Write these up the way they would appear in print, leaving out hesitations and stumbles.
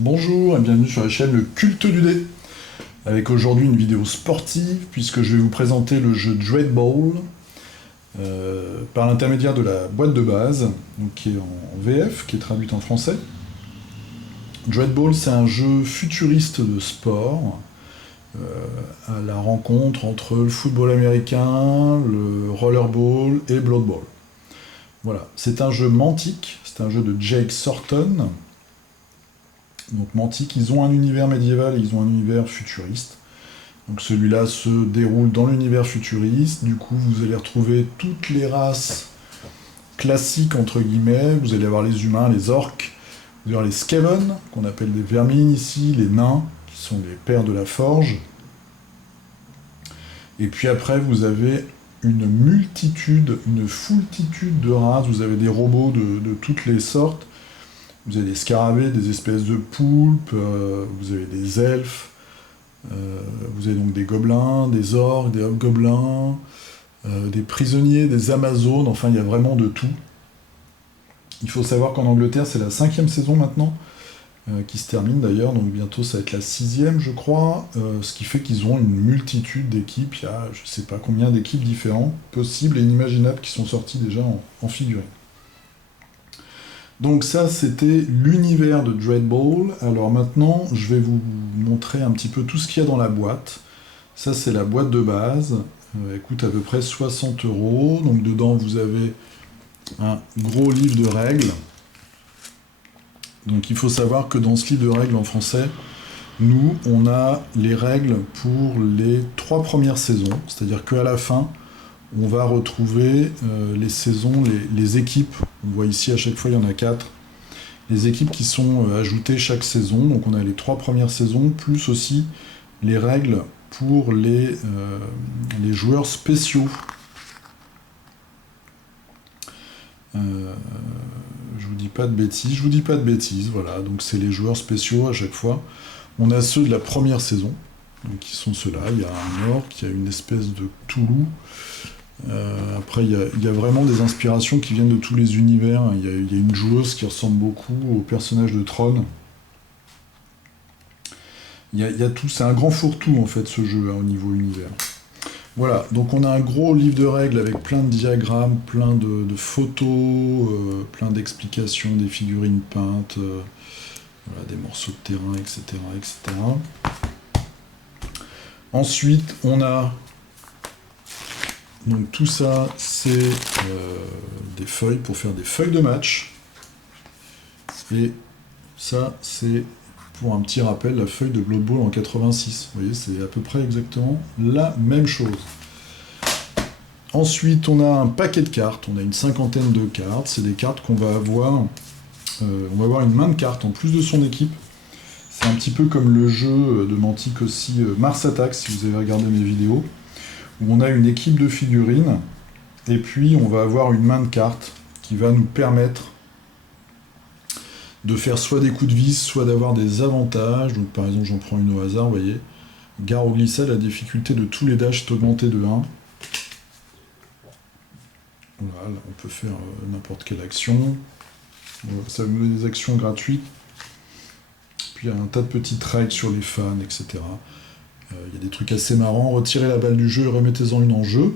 Bonjour et bienvenue sur la chaîne Le Culte du Dé, avec aujourd'hui une vidéo sportive puisque je vais vous présenter le jeu Dread Ball par l'intermédiaire de la boîte de base, donc qui est en VF, qui est traduite en français. Dread Ball, c'est un jeu futuriste de sport à la rencontre entre le football américain, le rollerball et Blood Ball. Voilà, c'est un jeu Mantic, c'est un jeu de Jake Thornton. Donc Mantic, ils ont un univers médiéval et ils ont un univers futuriste. Donc celui-là se déroule dans l'univers futuriste, du coup vous allez retrouver toutes les races classiques entre guillemets, vous allez avoir les humains, les orques, vous allez avoir les Skaven, qu'on appelle des vermines ici, les nains, qui sont les pères de la forge. Et puis après vous avez une multitude, une foultitude de races, vous avez des robots de toutes les sortes. Vous avez des scarabées, des espèces de poulpes, vous avez des elfes, vous avez donc des gobelins, des orques, des hobgoblins, des prisonniers, des amazones, enfin il y a vraiment de tout. Il faut savoir qu'en Angleterre c'est la 5e saison maintenant, qui se termine d'ailleurs, donc bientôt ça va être la 6e je crois, ce qui fait qu'ils ont une multitude d'équipes, il y a je sais pas combien d'équipes différentes, possibles et inimaginables, qui sont sorties déjà en figurines. Donc ça, c'était l'univers de Dread Ball. Alors maintenant, je vais vous montrer un petit peu tout ce qu'il y a dans la boîte. Ça, c'est la boîte de base. Elle coûte à peu près 60 €. Donc dedans, vous avez un gros livre de règles. Donc il faut savoir que dans ce livre de règles en français, nous, on a les règles pour les 3 premières saisons. C'est-à-dire qu'à la fin, on va retrouver les saisons, les équipes. On voit ici à chaque fois il y en a 4. Les équipes qui sont ajoutées chaque saison. Donc on a les 3 premières saisons, plus aussi les règles pour les joueurs spéciaux. Je vous dis pas de bêtises, voilà. Donc c'est les joueurs spéciaux à chaque fois. On a ceux de la première saison, donc qui sont ceux-là. Il y a un orc, il y a une espèce de Cthulhu. Après, il y a vraiment des inspirations qui viennent de tous les univers. Il y a une joueuse qui ressemble beaucoup au personnage de Tron. Il y a tout, c'est un grand fourre-tout en fait ce jeu au niveau univers. Voilà, donc on a un gros livre de règles avec plein de diagrammes, plein de photos, plein d'explications, des figurines peintes, voilà, des morceaux de terrain, etc., etc. Ensuite, on a donc tout ça, c'est des feuilles pour faire des feuilles de match. Et ça, c'est pour un petit rappel, la feuille de Blood Bowl en 86. Vous voyez, c'est à peu près exactement la même chose. Ensuite, on a un paquet de cartes. On a une 50aine de cartes. C'est des cartes qu'on va avoir. On va avoir une main de cartes en plus de son équipe. C'est un petit peu comme le jeu de Mantic aussi, Mars Attack, si vous avez regardé mes vidéos, où on a une équipe de figurines, et puis on va avoir une main de cartes qui va nous permettre de faire soit des coups de vis, soit d'avoir des avantages. Donc par exemple, j'en prends une au hasard, vous voyez. Gare au glissade, la difficulté de tous les dashs est augmentée de 1. Voilà, on peut faire n'importe quelle action. Voilà, ça nous donne des actions gratuites. Puis il y a un tas de petites règles sur les fans, etc. Il y a des trucs assez marrants. Retirez la balle du jeu et remettez-en une en jeu.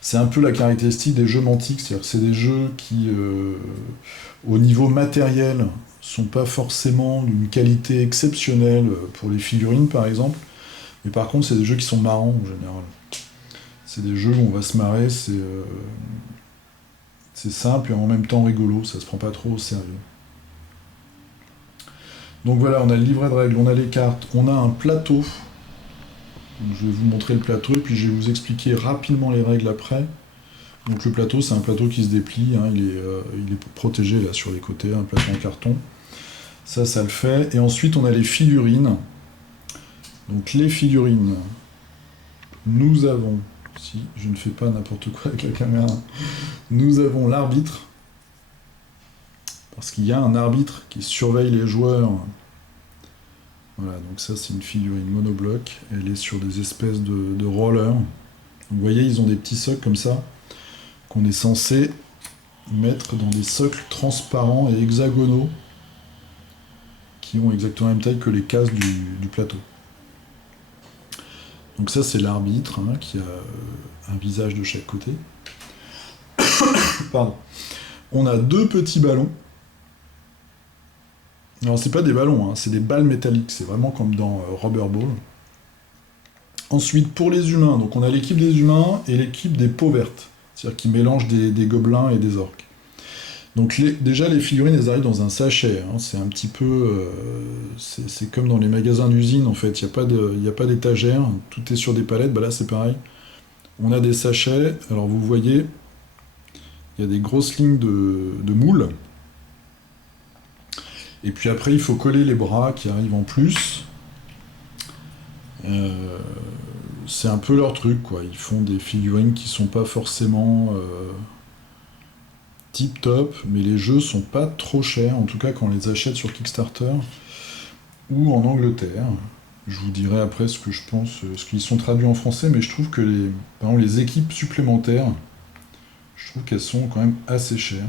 C'est un peu la caractéristique des jeux Mantic, c'est-à-dire que c'est des jeux qui, au niveau matériel, sont pas forcément d'une qualité exceptionnelle pour les figurines, par exemple. Mais par contre, c'est des jeux qui sont marrants, en général. C'est des jeux où on va se marrer, c'est simple et en même temps rigolo, ça se prend pas trop au sérieux. Donc voilà, on a le livret de règles, on a les cartes, on a un plateau. Donc je vais vous montrer le plateau et puis je vais vous expliquer rapidement les règles après. Donc le plateau, c'est un plateau qui se déplie, hein, il est protégé là sur les côtés, un plateau en carton. Ça le fait. Et ensuite on a les figurines. Donc les figurines, nous avons, si je ne fais pas n'importe quoi avec la caméra, nous avons l'arbitre. Parce qu'il y a un arbitre qui surveille les joueurs. Voilà, donc ça c'est une figurine monobloc. Elle est sur des espèces de rollers. Vous voyez, ils ont des petits socles comme ça, qu'on est censé mettre dans des socles transparents et hexagonaux qui ont exactement la même taille que les cases du plateau. Donc ça c'est l'arbitre hein, qui a un visage de chaque côté. Pardon. On a 2 petits ballons. Alors c'est pas des ballons, hein, c'est des balles métalliques, c'est vraiment comme dans Rubber Ball. Ensuite pour les humains, donc on a l'équipe des humains et l'équipe des peaux vertes, c'est-à-dire qui mélangent des gobelins et des orques. Donc déjà les figurines elles arrivent dans un sachet, hein, c'est un petit peu... c'est comme dans les magasins d'usine en fait, il n'y a pas d'étagère, tout est sur des palettes, bah là c'est pareil. On a des sachets, alors vous voyez, il y a des grosses lignes de moules. Et puis après il faut coller les bras qui arrivent en plus. C'est un peu leur truc quoi, ils font des figurines qui sont pas forcément... tip top, mais les jeux sont pas trop chers, en tout cas quand on les achète sur Kickstarter ou en Angleterre. Je vous dirai après ce que je pense, ce qu'ils sont traduits en français, mais je trouve que par exemple, les équipes supplémentaires, je trouve qu'elles sont quand même assez chères.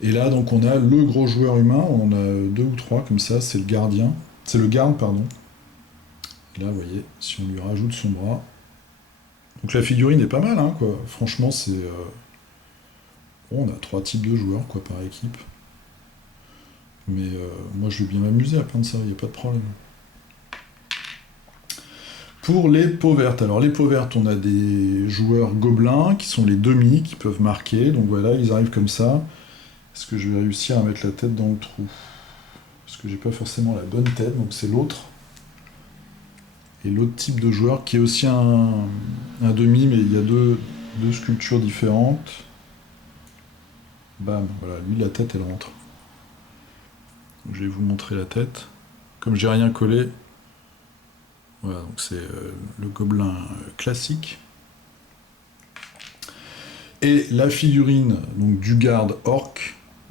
Et là donc on a le gros joueur humain, on en a 2 ou 3 comme ça, c'est le gardien, c'est le garde pardon. Et là vous voyez, si on lui rajoute son bras, donc la figurine est pas mal hein, quoi. Franchement c'est bon, on a 3 types de joueurs quoi, par équipe. Mais moi je vais bien m'amuser à peindre ça, il n'y a pas de problème. Pour les peaux vertes, alors les peaux vertes, on a des joueurs gobelins qui sont les demi, qui peuvent marquer. Donc voilà, ils arrivent comme ça. Est-ce que je vais réussir à mettre la tête dans le trou? Parce que j'ai pas forcément la bonne tête, donc c'est l'autre. Et l'autre type de joueur qui est aussi un demi, mais il y a deux sculptures différentes. Bam, voilà, lui la tête elle rentre. Donc, je vais vous montrer la tête. Comme j'ai rien collé, voilà, donc c'est le gobelin classique. Et la figurine donc, du garde orc,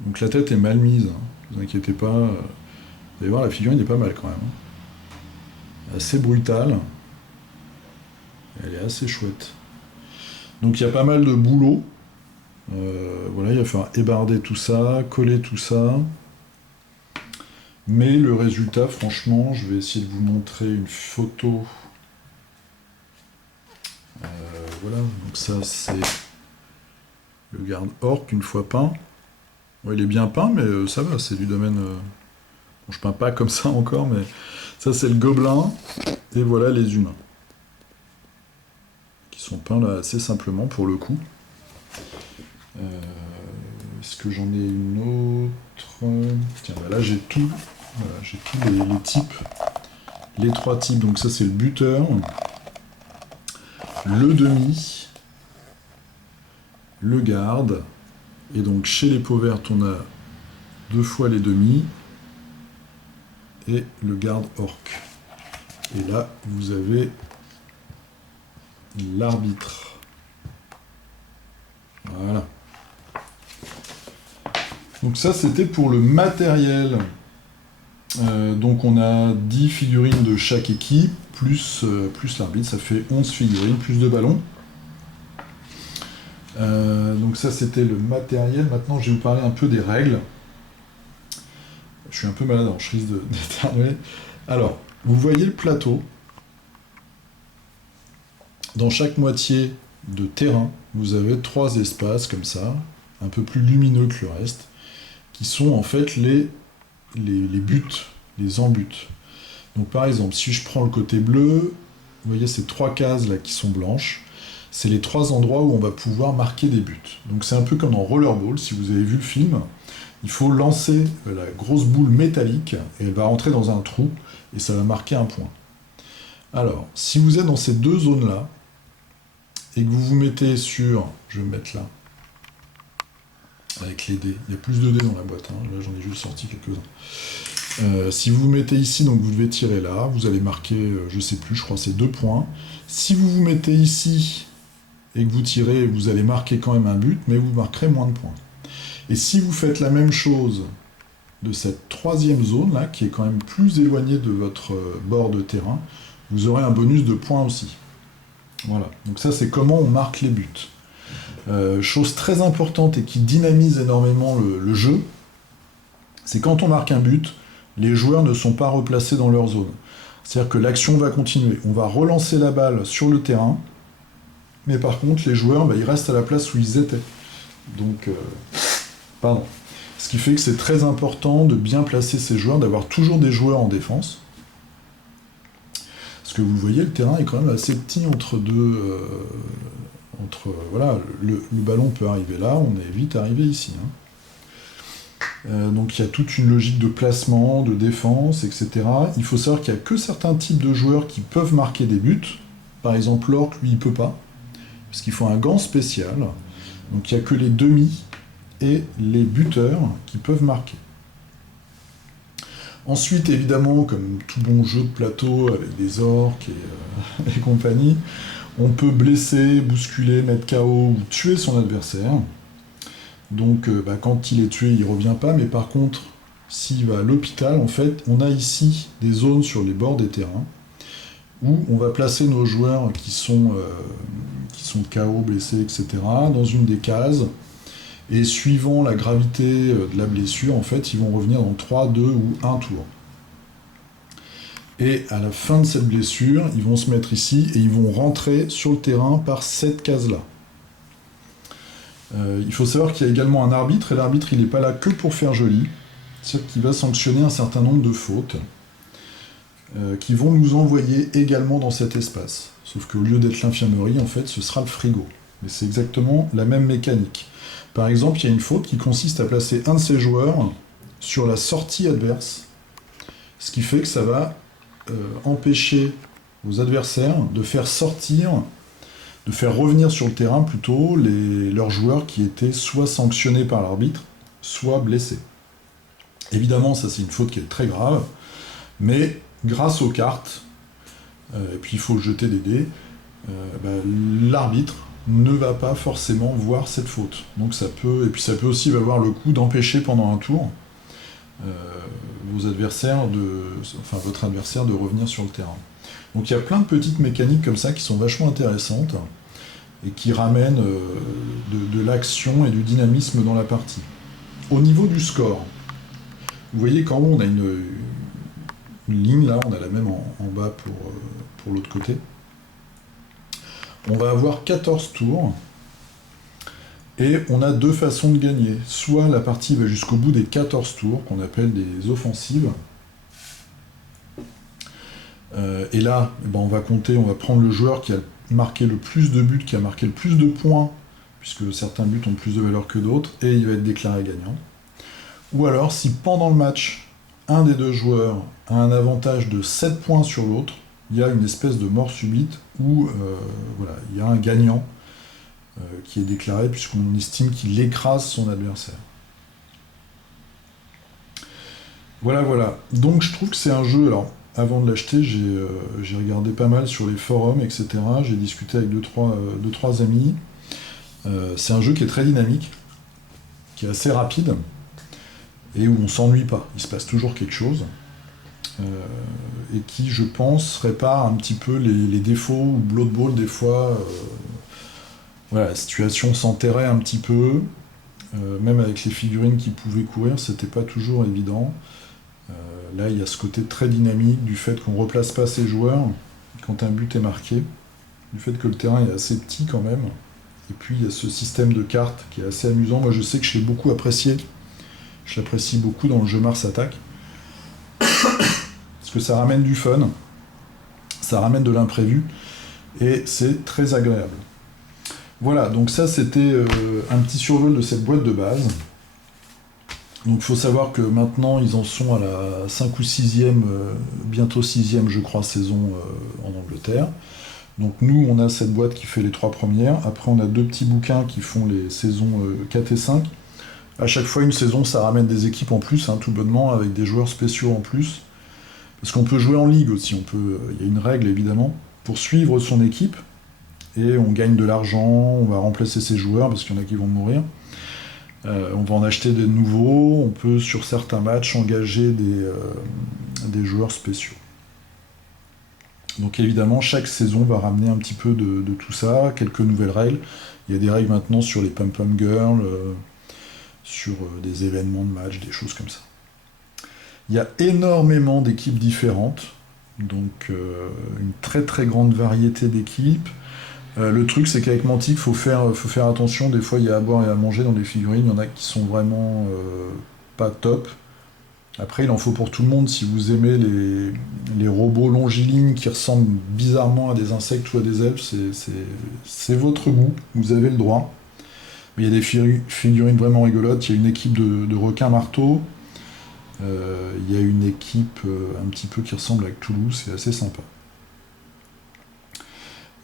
donc la tête est mal mise, hein, ne vous inquiétez pas. Vous allez voir, la figurine est pas mal quand même. Hein. Assez brutale. Elle est assez chouette. Donc il y a pas mal de boulot. Voilà, il va falloir ébarder tout ça, coller tout ça. Mais le résultat, franchement, je vais essayer de vous montrer une photo. Voilà, donc ça c'est le garde orc une fois peint. Ouais, il est bien peint, mais ça va, c'est du domaine... Bon, je peins pas comme ça encore, mais ça c'est le gobelin, et voilà les humains. Qui sont peints là assez simplement pour le coup. Est-ce que j'en ai une autre? Tiens, bah là j'ai tout. Voilà, j'ai tous les types. Les 3 types, donc ça c'est le buteur, le demi, le garde, et donc chez les peaux vertes on a 2 fois les demi, et le garde orc. Et là vous avez l'arbitre. Voilà. Donc ça c'était pour le matériel. Donc on a 10 figurines de chaque équipe, plus l'arbitre, ça fait 11 figurines, plus de ballons. Donc ça c'était le matériel. Maintenant je vais vous parler un peu des règles. Je suis un peu malade, alors je risque d'éternuer. Alors, vous voyez le plateau. Dans chaque moitié de terrain, vous avez 3 espaces comme ça, un peu plus lumineux que le reste, qui sont en fait les buts, les embuts. Donc par exemple, si je prends le côté bleu, vous voyez ces 3 cases là qui sont blanches, c'est les 3 endroits où on va pouvoir marquer des buts. Donc c'est un peu comme dans Rollerball, si vous avez vu le film, il faut lancer la grosse boule métallique, et elle va rentrer dans un trou, et ça va marquer un point. Alors, si vous êtes dans ces 2 zones-là, et que vous vous mettez sur, je vais me mettre là, avec les dés, il y a plus de dés dans la boîte, hein. Là j'en ai juste sorti quelques-uns. Si vous vous mettez ici, donc vous devez tirer là, vous allez marquer, je sais plus, je crois c'est 2 points. Si vous vous mettez ici, et que vous tirez, vous allez marquer quand même un but, mais vous marquerez moins de points. Et si vous faites la même chose de cette 3e zone là, qui est quand même plus éloignée de votre bord de terrain, vous aurez un bonus de points aussi. Voilà, donc ça c'est comment on marque les buts. Chose très importante et qui dynamise énormément le jeu, c'est quand on marque un but, les joueurs ne sont pas replacés dans leur zone. C'est-à-dire que l'action va continuer. On va relancer la balle sur le terrain, mais par contre, les joueurs, ils restent à la place où ils étaient. Donc, pardon. Ce qui fait que c'est très important de bien placer ces joueurs, d'avoir toujours des joueurs en défense. Parce que vous voyez, le terrain est quand même assez petit entre deux... voilà, le ballon peut arriver là, on est vite arrivé ici. Donc il y a toute une logique de placement, de défense, etc. Il faut savoir qu'il n'y a que certains types de joueurs qui peuvent marquer des buts. Par exemple, l'orc, lui, il peut pas, parce qu'il faut un gant spécial. Donc il n'y a que les demi et les buteurs qui peuvent marquer. Ensuite, évidemment, comme tout bon jeu de plateau avec des orques et compagnie, on peut blesser, bousculer, mettre KO ou tuer son adversaire. Donc quand il est tué, il ne revient pas, mais par contre, s'il va à l'hôpital, en fait, on a ici des zones sur les bords des terrains où on va placer nos joueurs qui sont KO, blessés, etc., dans une des cases, et suivant la gravité de la blessure, en fait, ils vont revenir dans 3, 2 ou 1 tour. Et à la fin de cette blessure, ils vont se mettre ici et ils vont rentrer sur le terrain par cette case-là. Il faut savoir qu'il y a également un arbitre, et l'arbitre il n'est pas là que pour faire joli, c'est-à-dire qu'il va sanctionner un certain nombre de fautes qui vont nous envoyer également dans cet espace. Sauf qu'au lieu d'être l'infirmerie, en fait, ce sera le frigo. Mais c'est exactement la même mécanique. Par exemple, il y a une faute qui consiste à placer un de ces joueurs sur la sortie adverse, ce qui fait que ça va empêcher aux adversaires de faire sortir, de faire revenir sur le terrain plutôt leurs joueurs qui étaient soit sanctionnés par l'arbitre, soit blessés. Évidemment, ça c'est une faute qui est très grave, mais grâce aux cartes, et puis il faut jeter des dés, l'arbitre ne va pas forcément voir cette faute. Donc ça peut, et puis ça peut aussi valoir le coup d'empêcher pendant un tour votre adversaire de revenir sur le terrain. Donc il y a plein de petites mécaniques comme ça qui sont vachement intéressantes et qui ramènent de l'action et du dynamisme dans la partie. Au niveau du score, vous voyez qu'en haut on a une ligne, là on a la même en bas pour l'autre côté. On va avoir 14 tours et on a deux façons de gagner. Soit la partie va jusqu'au bout des 14 tours, qu'on appelle des offensives. Et là, on va compter, on va prendre le joueur qui a marqué le plus de buts, qui a marqué le plus de points, puisque certains buts ont plus de valeur que d'autres, et il va être déclaré gagnant. Ou alors, si pendant le match, un des deux joueurs a un avantage de 7 points sur l'autre, il y a une espèce de mort subite où il y a un gagnant qui est déclaré puisqu'on estime qu'il écrase son adversaire. Voilà. Donc je trouve que c'est un jeu, alors avant de l'acheter, j'ai regardé pas mal sur les forums, etc. J'ai discuté avec deux, trois amis. C'est un jeu qui est très dynamique, qui est assez rapide, et où on s'ennuie pas. Il se passe toujours quelque chose. Et qui, je pense, répare un petit peu les défauts où Blood Bowl, des fois, la situation s'enterrait un petit peu, même avec les figurines qui pouvaient courir, c'était pas toujours évident. Là, il y a ce côté très dynamique du fait qu'on replace pas ses joueurs quand un but est marqué, du fait que le terrain est assez petit quand même, et puis il y a ce système de cartes qui est assez amusant. Moi, je sais que je l'ai beaucoup apprécié, je l'apprécie beaucoup dans le jeu Mars Attack, parce que ça ramène du fun, ça ramène de l'imprévu, et c'est très agréable. Voilà, donc ça c'était un petit survol de cette boîte de base. Donc il faut savoir que maintenant ils en sont à la 5 ou 6e, bientôt 6e je crois, saison en Angleterre. Donc nous on a cette boîte qui fait les 3 premières, après on a 2 petits bouquins qui font les saisons 4 et 5. À chaque fois une saison ça ramène des équipes en plus, tout bonnement, avec des joueurs spéciaux en plus. Parce qu'on peut jouer en ligue aussi, il y a une règle évidemment, pour suivre son équipe, et on gagne de l'argent, on va remplacer ses joueurs, parce qu'il y en a qui vont mourir. On va en acheter des nouveaux, on peut sur certains matchs engager des joueurs spéciaux. Donc évidemment, chaque saison va ramener un petit peu de tout ça, quelques nouvelles règles. Il y a des règles maintenant sur les pom-pom girls, sur des événements de match, des choses comme ça. Il y a énormément d'équipes différentes, donc une très très grande variété d'équipes. Le truc, c'est qu'avec Mantic, faut faire attention. Des fois, il y a à boire et à manger dans les figurines. Il y en a qui sont vraiment pas top. Après, il en faut pour tout le monde. Si vous aimez les robots longilignes qui ressemblent bizarrement à des insectes ou à des elfes, c'est votre goût. Vous avez le droit. Mais il y a des figurines vraiment rigolotes. Il y a une équipe de requins marteaux. Il y a une équipe un petit peu qui ressemble à Toulouse. C'est assez sympa.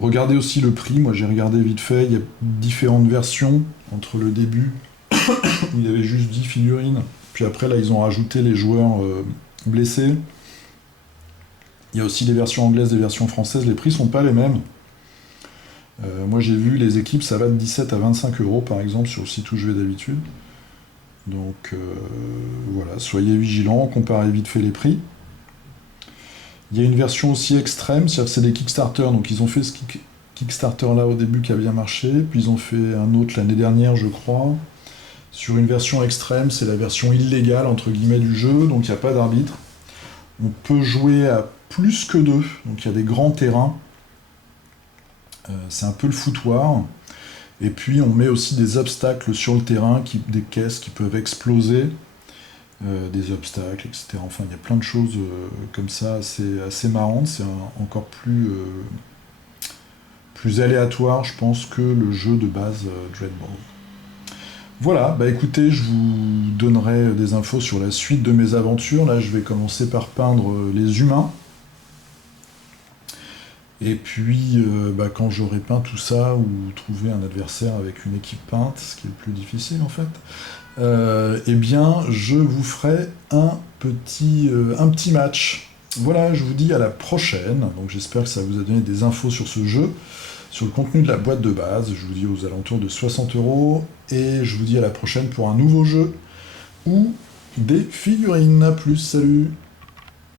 Regardez aussi le prix, moi j'ai regardé vite fait, il y a différentes versions entre le début, où il y avait juste 10 figurines, puis après là ils ont rajouté les joueurs blessés. Il y a aussi des versions anglaises, des versions françaises, les prix sont pas les mêmes. Moi j'ai vu les équipes, ça va de 17 à 25 euros par exemple sur le site où je vais d'habitude. Donc voilà, soyez vigilants, comparez vite fait les prix. Il y a une version aussi extrême, c'est-à-dire que c'est des Kickstarter, donc ils ont fait ce Kickstarter-là au début qui a bien marché, puis ils ont fait un autre l'année dernière, je crois. Sur une version extrême, c'est la version illégale, entre guillemets, du jeu, donc il n'y a pas d'arbitre. On peut jouer à plus que deux, donc il y a des grands terrains. C'est un peu le foutoir. Et puis on met aussi des obstacles sur le terrain, des caisses qui peuvent exploser. Des obstacles, etc. Enfin, il y a plein de choses comme ça assez marrantes. C'est encore plus aléatoire, je pense, que le jeu de base Dreadball. Voilà, bah écoutez, je vous donnerai des infos sur la suite de mes aventures. Là, je vais commencer par peindre les humains. Et puis, quand j'aurai peint tout ça, ou trouvé un adversaire avec une équipe peinte, ce qui est le plus difficile en fait, eh bien, je vous ferai un petit match. Voilà, je vous dis à la prochaine. Donc j'espère que ça vous a donné des infos sur ce jeu, sur le contenu de la boîte de base. Je vous dis aux alentours de 60 €. Et je vous dis à la prochaine pour un nouveau jeu ou des figurines. A plus, salut!